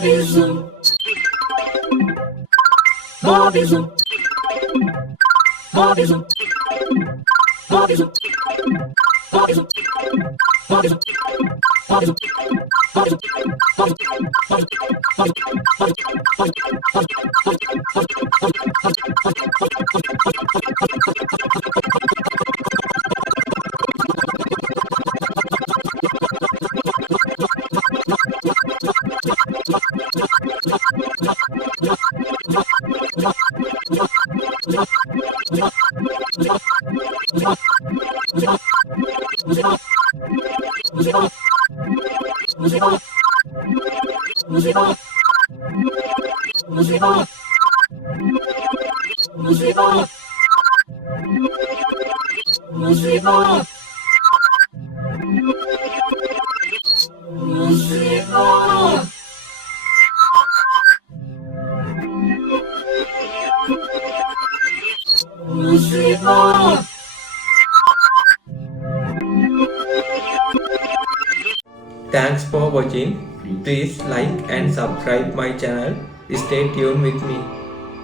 Bobism, Bobism, Bobism, Bobism, Bobism, Bobism, Bobism, Thanks for watching. Please like and subscribe my channel. Stay tuned with me.